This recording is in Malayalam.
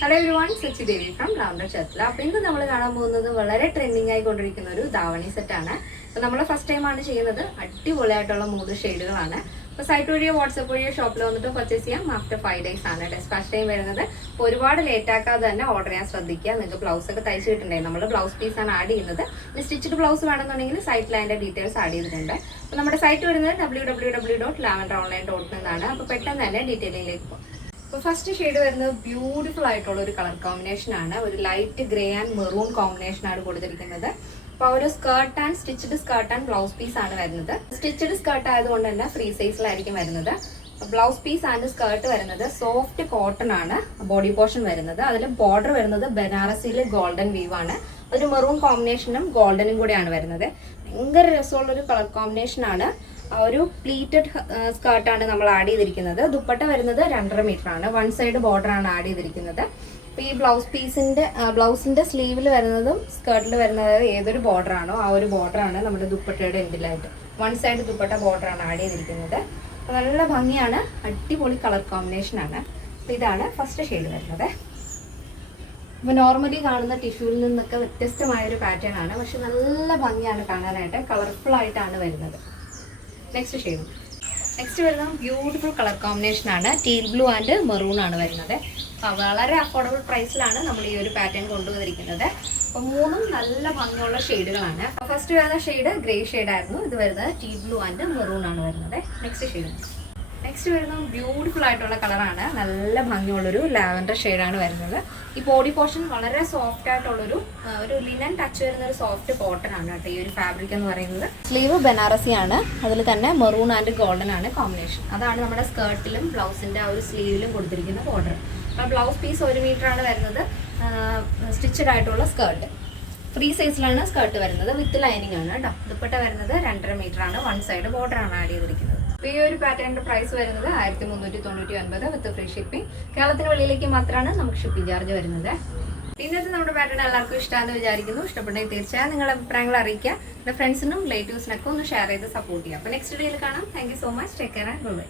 Hello everyone, Sachi Devi from Lavender ചർച്ചിൽ. അപ്പോൾ ഇന്ന് നമ്മൾ കാണാൻ പോകുന്നത് വളരെ ട്രെൻഡിങ് ആയിക്കൊണ്ടിരിക്കുന്ന ഒരു ധാവണി സെറ്റാണ്. അപ്പോൾ നമ്മൾ ഫസ്റ്റ് ടൈമാണ് ചെയ്യുന്നത്. അടിപൊളിയായിട്ടുള്ള 3 ഷെയ്ഡുകളാണ്. അപ്പോൾ സൈറ്റ് വഴിയോ വാട്സപ്പ് വഴിയോ ഷോപ്പിൽ വന്നിട്ട് പർച്ചേസ് ചെയ്യാം. ആഫ്റ്റർ 5 days ആണ് ഫസ്റ്റ് ടൈം വരുന്നത്. അപ്പോൾ ഒരുപാട് ലേറ്റ് ആക്കാതെ തന്നെ ഓർഡർ ചെയ്യാൻ ശ്രദ്ധിക്കുക. നിങ്ങൾക്ക് ബ്ലൗസ് ഒക്കെ തയ്ച്ച് കിട്ടുന്നുണ്ടായി. നമ്മൾ ബ്ലൗസ് പീസാണ് ആഡ് ചെയ്യുന്നത്. സ്റ്റിച്ച്ഡ് ബ്ലൗസ് വേണമെന്നുണ്ടെങ്കിൽ സൈറ്റിൽ അതിൻ്റെ ഡീറ്റെയിൽസ് ആഡ് ചെയ്തിട്ടുണ്ട്. അപ്പോൾ നമ്മുടെ സൈറ്റ് വരുന്നത് www.lavenderonline.in എന്നാണ്. അപ്പോൾ പെട്ടെന്ന് തന്നെ ഡീറ്റെയിലിലേക്ക് പോകും. അപ്പോൾ ഫസ്റ്റ് ഷെയ്ഡ് വരുന്നത് ബ്യൂട്ടിഫുൾ ആയിട്ടുള്ള ഒരു കളർ കോമ്പിനേഷൻ ആണ്. ഒരു light grey and maroon combination ആണ് കൊടുത്തിരിക്കുന്നത്. അപ്പോൾ ഒരു skirt and stitched skirt and blouse piece ആണ് വരുന്നത്. സ്റ്റിച്ച്ഡ് സ്കേർട്ട് ആയതുകൊണ്ട് തന്നെ ഫ്രീ സൈസിലായിരിക്കും വരുന്നത്. ബ്ലൗസ് പീസ് ആൻഡ് സ്കേർട്ട് വരുന്നത് സോഫ്റ്റ് കോട്ടൺ ആണ്. ബോഡി പോർഷൻ വരുന്നത്, അതിൽ ബോർഡർ വരുന്നത് ബനാറസിയിലെ ഗോൾഡൻ വീവ് ആണ്. ഒരു മെറൂൺ കോമ്പിനേഷനും ഗോൾഡനും കൂടെയാണ് വരുന്നത്. ഭയങ്കര രസമുള്ളൊരു കളർ കോമ്പിനേഷൻ ആണ്. ഒരു പ്ലീറ്റഡ് സ്കേർട്ടാണ് നമ്മൾ ആഡ് ചെയ്തിരിക്കുന്നത്. ദുപ്പട്ട വരുന്നത് 2.5 മീറ്റർ ആണ്. 1 സൈഡ് ബോർഡർ ആണ് ആഡ് ചെയ്തിരിക്കുന്നത്. അപ്പോൾ ഈ ബ്ലൗസിന്റെ സ്ലീവിൽ വരുന്നതും സ്കേർട്ടിൽ വരുന്നത് ഏതൊരു ബോർഡർ ആണോ ആ ഒരു ബോർഡർ ആണ് നമ്മുടെ ദുപ്പട്ടയുടെ എൻഡിലായിട്ട് 1 സൈഡ് ദുപ്പട്ട ബോർഡർ ആണ് ആഡ് ചെയ്തിരിക്കുന്നത്. അപ്പോൾ നല്ല ഭംഗിയാണ്, അടിപൊളി കളർ കോമ്പിനേഷൻ ആണ്. അപ്പോൾ ഇതാണ് ഫസ്റ്റ് ഷെയ്ഡ് വരുന്നത്. അപ്പോൾ നോർമലി കാണുന്ന ടിഷ്യൂവിൽ നിന്നൊക്കെ വ്യത്യസ്തമായൊരു പാറ്റേൺ ആണ്. പക്ഷെ നല്ല ഭംഗിയാണ് കാണാനായിട്ട്. കളർഫുൾ ആയിട്ടാണ് വരുന്നത്. നെക്സ്റ്റ് വരുന്നത് ബ്യൂട്ടിഫുൾ കളർ കോമ്പിനേഷൻ ആണ്. ടീൽ ബ്ലൂ ആൻഡ് മെറൂൺ ആണ് വരുന്നത്. അപ്പോൾ വളരെ അഫോർഡബിൾ പ്രൈസിലാണ് നമ്മൾ ഈ ഒരു പാറ്റേൺ കൊണ്ടുവന്നിരിക്കുന്നത്. അപ്പോൾ 3ഉം നല്ല ഭംഗിയുള്ള ഷെയ്ഡുകളാണ്. ഫസ്റ്റ് വരുന്ന ഷെയ്ഡ് ഗ്രേ ഷെയ്ഡായിരുന്നു. ഇത് വരുന്നത് ടീൽ ബ്ലൂ ആൻഡ് മെറൂൺ ആണ് വരുന്നത്. നെക്സ്റ്റ് വരുന്നത് ബ്യൂട്ടിഫുൾ ആയിട്ടുള്ള കളറാണ്. നല്ല ഭംഗിയുള്ളൊരു ലാവൻഡർ ഷെയ്ഡാണ് വരുന്നത്. ഈ ബോഡി പോർഷൻ വളരെ സോഫ്റ്റ് ആയിട്ടുള്ളൊരു ലിനൻ ടച്ച് വരുന്ന ഒരു സോഫ്റ്റ് കോട്ടൺ ആണ് കേട്ടോ ഈ ഒരു ഫാബ്രിക് എന്ന് പറയുന്നത്. സ്ലീവ് ബനാറസി ആണ്. അതിൽ തന്നെ മെറൂൺ ആൻഡ് ഗോൾഡൻ ആണ് കോമ്പിനേഷൻ. അതാണ് നമ്മുടെ സ്കേർട്ടിലും ബ്ലൗസിൻ്റെ ആ ഒരു സ്ലീവിലും കൊടുത്തിരിക്കുന്ന ബോർഡർ. ബ്ലൗസ് പീസ് 1 മീറ്റർ ആണ് വരുന്നത്. സ്റ്റിച്ചഡ് ആയിട്ടുള്ള സ്കേർട്ട് ഫ്രീ സൈസിലാണ് സ്കേർട്ട് വരുന്നത്. വിത്ത് ലൈനിങ് ആണ് കേട്ടോ. ദുപ്പട്ട വരുന്നത് 2.5 മീറ്റർ ആണ്. 1 സൈഡ് ബോർഡർ ആണ് ആഡ് ചെയ്തിരിക്കുന്നത്. ഈ ഒരു പാറ്റേണിന്റെ പ്രൈസ് വരുന്നത് 1399 വിത്ത് ഫ്രീ ഷിപ്പിംഗ്. കേരളത്തിന് വെളിയിലേക്ക് മാത്രമാണ് നമുക്ക് ഷിപ്പിംഗ് ചാർജ് വരുന്നത്. ഇന്നത്തെ നമ്മുടെ പാറ്റേൺ എല്ലാവർക്കും ഇഷ്ടമാണെന്ന് വിചാരിക്കുന്നു. ഇഷ്ടപ്പെട്ടെങ്കിൽ തീർച്ചയായും നിങ്ങളുടെ അഭിപ്രായങ്ങൾ അറിയിക്കുക. എൻ്റെ ഫ്രണ്ട്സിനും റിലേറ്റീവ്സിനൊക്കെ ഒന്ന് ഷെയർ ചെയ്ത് സപ്പോർട്ട് ചെയ്യുക. അപ്പോൾ നെക്സ്റ്റ് വീഡിയോയിൽ കാണാം. Thank you so much. Take care and by.